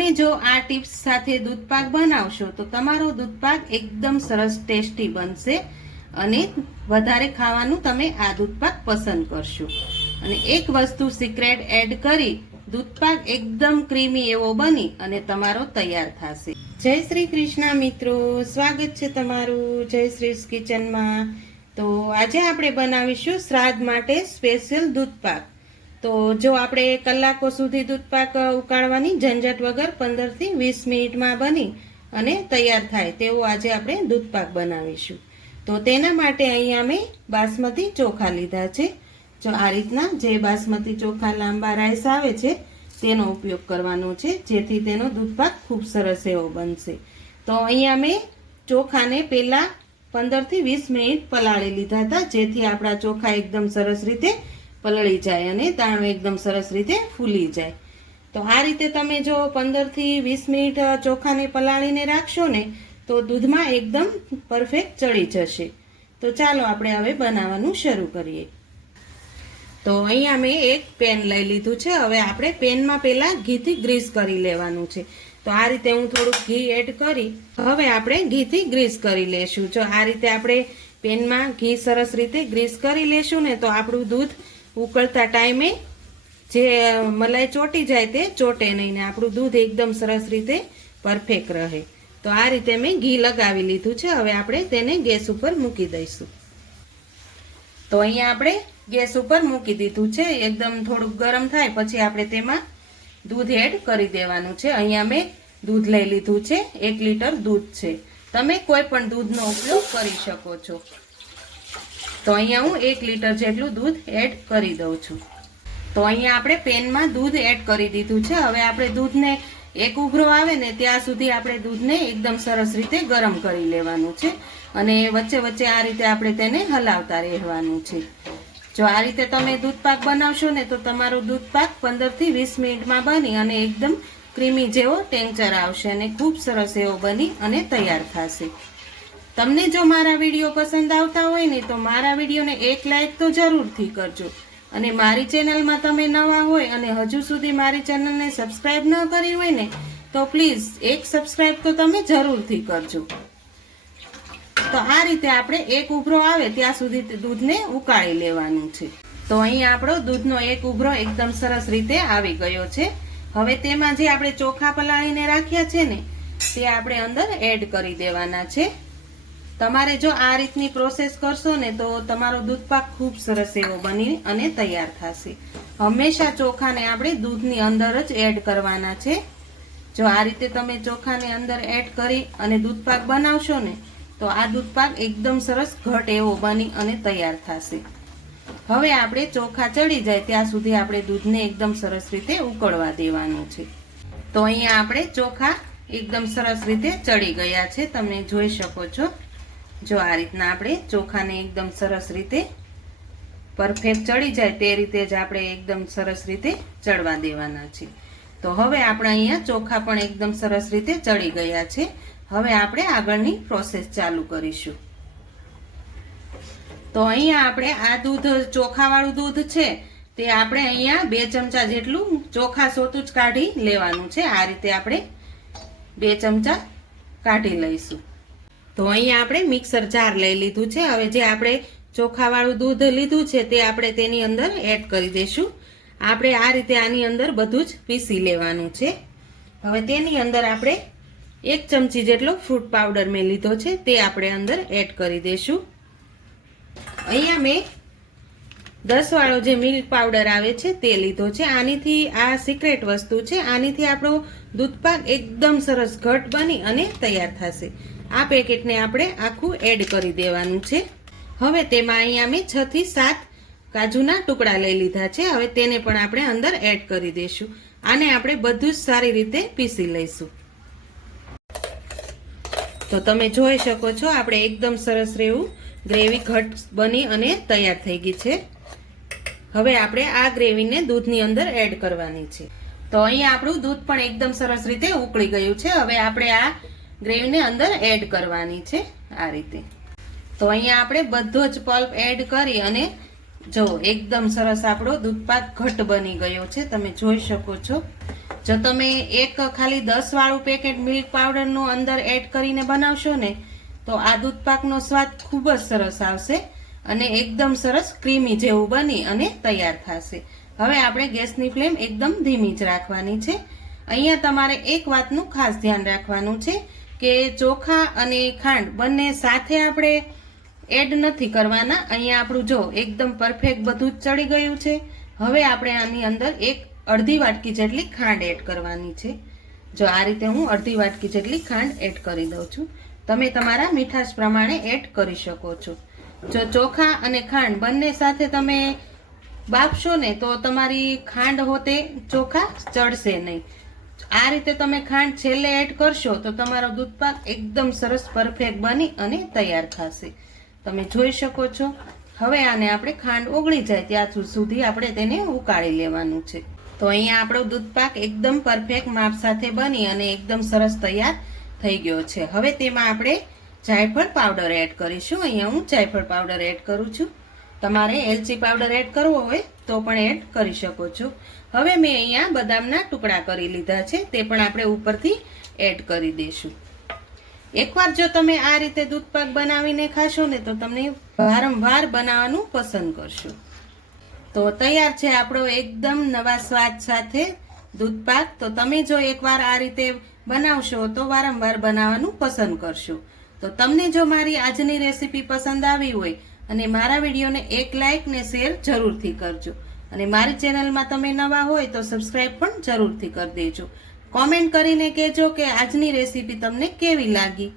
તમે જો આ ટિપ્સ સાથે દૂધપાક બનાવશો તો તમારો દૂધપાક એકદમ સરસ ટેસ્ટી બનશે અને વધારે ખાવાનું તમે આ દૂધપાક પસંદ કરશો। અને એક વસ્તુ સિક્રેટ એડ કરી દૂધપાક એકદમ ક્રીમી એવો બની અને તમારો તૈયાર થશે। જય શ્રી કૃષ્ણ મિત્રો, સ્વાગત છે તમારું જયશ્રીસ કિચનમાં। તો આજે આપણે બનાવીશું શ્રાદ્ધ માટે સ્પેશિયલ દૂધપાક। તો જો આપણે કલાકો સુધી દૂધપાક ઉકાળવાની ઝંઝટ વગર 15 થી 20 મિનિટમાં બની અને તૈયાર થાય તેવો આજે આપણે દૂધપાક બનાવીશું। તો તેના માટે અહીંયા મેં બાસમતી ચોખા લીધા છે। જો આ રીતના જે બાસમતી ચોખા લાંબા રાઈસ આવે છે તેનો ઉપયોગ કરવાનો છે, જેથી તેનો દૂધપાક ખૂબ સરસ એવો બનશે। તો અહીંયા મેં ચોખાને પહેલા 15 થી 20 મિનિટ પલાળી લીધા હતા, જેથી આપણા ચોખા એકદમ સરસ રીતે પલળી જાય અને દાણો એકદમ સરસ રીતે ફૂલી જાય। તો આ રીતે તમે જો 15 થી 20 મિનિટ ચોખાને પલાળીને રાખશો ને તો દૂધમાં એકદમ પરફેક્ટ ચડી જશે। તો ચાલો આપણે હવે બનાવવાનું શરૂ કરીએ। તો અહીંયા મેં એક પેન લઈ લીધું છે। હવે આપણે પેનમાં પહેલા ઘીથી ગ્રીસ કરી લેવાનું છે। તો આ રીતે હું થોડુંક ઘી એડ કરી હવે આપણે ઘીથી ગ્રીસ કરી લેશું। જો આ રીતે આપણે પેનમાં ઘી સરસ રીતે ગ્રીસ કરી લેશું ને તો આપણું દૂધ ઉકળતા ટાઈમે જે મલાઈ ચોટી જાય તે ચોટે નહીં ને આપણું દૂધ એકદમ સરસ રીતે પરફેક્ટ રહે। તો આ રીતે મેં ઘી લગાવી લીધું છે। હવે આપણે તેને ગેસ ઉપર મૂકી દઈશું। તો અહીંયા આપણે ગેસ ઉપર મૂકી દીધું છે। એકદમ થોડુંક ગરમ થાય પછી આપણે તેમાં દૂધ એડ કરી દેવાનું છે। અહીંયા મેં દૂધ લઈ લીધું છે, 1 લીટર દૂધ છે। તમે કોઈ પણ દૂધનો ઉપયોગ કરી શકો છો। તો અહીંયા હું 1 લીટર જેટલું દૂધ એડ કરી દઉં છું। તો અહીંયા આપણે પેનમાં દૂધ એડ કરી દીધું છે। હવે આપણે દૂધને એક ઉભરો આવે ને ત્યાં સુધી આપણે દૂધને એકદમ સરસ રીતે ગરમ કરી લેવાનું છે અને વચ્ચે વચ્ચે આ રીતે આપણે તેને હલાવતા રહેવાનું છે। જો આ રીતે તમે દૂધપાક બનાવશો ને તો તમારો દૂધપાક 15 થી 20 મિનિટમાં બની અને એકદમ ક્રીમી જેવો ટેક્સચર આવશે અને ખૂબ સરસ એવો બની અને તૈયાર થશે। તમને જો મારા વિડીયો પસંદ આવતા હોય ને તો મારા વિડીયોને એક લાઈક તો જરૂરથી કરજો અને મારી ચેનલમાં તમે નવા હોય અને હજુ સુધી મારી ચેનલને સબસ્ક્રાઇબ ન કરી હોય ને તો પ્લીઝ એક સબસ્ક્રાઇબ તો તમે જરૂરથી કરજો। તો આ રીતે આપણે એક ઉભરો આવે ત્યાં સુધી દૂધને ઉકાળી લેવાનું છે। તો અહીંયા આપણો દૂધનો એક ઉભરો એકદમ સરસ રીતે આવી ગયો છે। હવે તેમાં જે આપણે ચોખા પલાળીને રાખ્યા છે ને તે આપણે અંદર એડ કરી દેવાના છે। તમારે જો આ રીતની પ્રોસેસ કરશો ને તો તમારો દૂધપાક ખૂબ સરસ એવો બની અને તૈયાર થશે। હંમેશા ચોખાને આપણે દૂધની અંદર જ એડ કરવાના છે। જો આ રીતે તમે ચોખાને અંદર એડ કરી અને દૂધપાક બનાવશો ને તો આ દૂધપાક એકદમ સરસ ઘટ એવો બની અને તૈયાર થશે। હવે આપણે ચોખા ચડી જાય ત્યાં સુધી આપણે દૂધને એકદમ સરસ રીતે ઉકળવા દેવાનું છે। તો અહીંયા આપણે ચોખા એકદમ સરસ રીતે ચડી ગયા છે, તમે જોઈ શકો છો। જો આ રીતના આપણે ચોખાને એકદમ સરસ રીતે પરફેક્ટ ચડી જાય તે રીતે જ આપણે એકદમ સરસ રીતે ચડવા દેવાના છે। તો હવે આપણે અહીંયા ચોખા પણ એકદમ સરસ રીતે ચડી ગયા છે। હવે આપણે આગળની પ્રોસેસ ચાલુ કરીશું। તો અહીંયા આપણે આ દૂધ ચોખાવાળું દૂધ છે તે આપણે અહીંયા 2 ચમચા જેટલું ચોખા સોતું જ કાઢી લેવાનું છે। આ રીતે આપણે 2 ચમચા કાઢી લઈશું। તો અહીંયા આપણે મિક્સર જાર લઈ લીધું છે। હવે જે આપણે ચોખાવાળું દૂધ લીધું છે તે આપણે તેની અંદર એડ કરી દઈશું। આપણે આ રીતે આની અંદર બધું જ પીસી લેવાનું છે। હવે તેની અંદર આપણે 1 ચમચી જેટલો ફ્રૂટ પાવડર મેં લીધો છે તે આપણે અંદર એડ કરી દઈશું। અહીંયા મેં 10 વાળો જે મિલ્ક પાવડર આવે છે તે લીધો છે। આનીથી આ સિક્રેટ વસ્તુ છે, આનીથી આપણો દૂધપાક એકદમ સરસ ઘટ બની અને તૈયાર થશે। આ પેકેટને આપણે આખું એડ કરી દેવાનું છે। હવે તેમાં અહીંયા મેં 6 થી 7 કાજુના ટુકડા લઈ લીધા છે। હવે તેને પણ આપણે અંદર એડ કરી દઈશું। આને આપણે બધું જ સારી રીતે પીસી લઈશું। તો તમે જોઈ શકો છો આપણે એકદમ સરસ રેવું ગ્રેવી ઘટ બની અને તૈયાર થઈ ગઈ છે। હવે આપણે આ ગ્રેવીને દૂધની અંદર એડ કરવાની છે। તો અહીંયા આપણું દૂધ પણ એકદમ સરસ રીતે ઉકળી ગયું છે। હવે આપણે આ ગ્રેવીને અંદર એડ કરવાની છે આ રીતે। તો અહીંયા આપણે બધો જ પલ્પ એડ કરી અને જો એકદમ સરસ આપણો દૂધપાક ઘટ બની ગયો છે, તમે જોઈ શકો છો। જો તમે એક ખાલી 10 વાળું પેકેટ મિલ્ક પાવડરનું અંદર એડ કરીને બનાવશો ને તો આ દૂધ પાકનો સ્વાદ ખૂબ જ સરસ આવશે અને એકદમ સરસ ક્રીમી જેવું બની અને તૈયાર થશે. હવે આપણે ગેસની ફ્લેમ એકદમ ધીમી જ રાખવાની છે. અહીંયા તમારે એક વાતનું ખાસ ધ્યાન રાખવાનું છે કે ચોખા અને ખાંડ બંને સાથે આપણે એડ નથી કરવાના. અહીંયા આપણું જો એકદમ પરફેક્ટ બધું જ ચડી ગયું છે. હવે આપણે આની અંદર અડધી વાટકી જેટલી ખાંડ એડ કરવાની છે. જો આ રીતે હું અડધી વાટકી જેટલી ખાંડ એડ કરી દઉં છું. તમે તમારા મીઠાશ પ્રમાણે એડ કરી શકો છો. જો ચોખા અને ખાંડ બંને સાથે તમે બાફશો ને તો તમારી ખાંડ હોતે ચોખા ચડશે નહીં. આ રીતે તમે ખાંડ છેલ્લે એડ કરશો તો તમારો દૂધ પાક એકદમ સરસ પરફેક્ટ બની અને તૈયાર થશે. તમે જોઈ શકો છો. હવે આને આપણે ખાંડ ઓગળી જાય ત્યાં સુધી આપણે તેને ઉકાળી લેવાનું છે. તો અહીંયા આપણો દૂધ પાક એકદમ પરફેક્ટ માપ સાથે બની અને એકદમ સરસ તૈયાર થઈ ગયો છે. હવે તેમાં આપણે જાયફળ પાવડર એડ કરીશું. અહીંયા હું જાયફળ પાવડર એડ કરું છું. તમારે એલચી પાવડર એડ કરવો હોય તો પણ એડ કરી શકો છો. હવે મેં અહીંયા બદામના ટુકડા કરી લીધા છે, તે પણ આપણે ઉપરથી એડ કરી દઈશું. એકવાર જો તમે આ રીતે દૂધ પાક બનાવીને ખાશો ને તો તમને વારંવાર બનાવવાનું પસંદ કરશો. તો તૈયાર છે આપણો એકદમ નવા સ્વાદ સાથે દૂધ પાક. તો તમે જો એકવાર આ રીતે બનાવશો તો વારંવાર બનાવવાનું પસંદ કરશો. તો તમને જો મારી આજની રેસીપી પસંદ આવી હોય અને મારા વિડીયોને એક લાઈક ને શેર જરૂરથી કરજો. અને મારી ચેનલમાં તમે નવા હોય તો સબસ્ક્રાઈબ પણ જરૂરથી કરી દેજો. કોમેન્ટ કરીને કહેજો કે આજની રેસીપી તમને કેવી લાગી.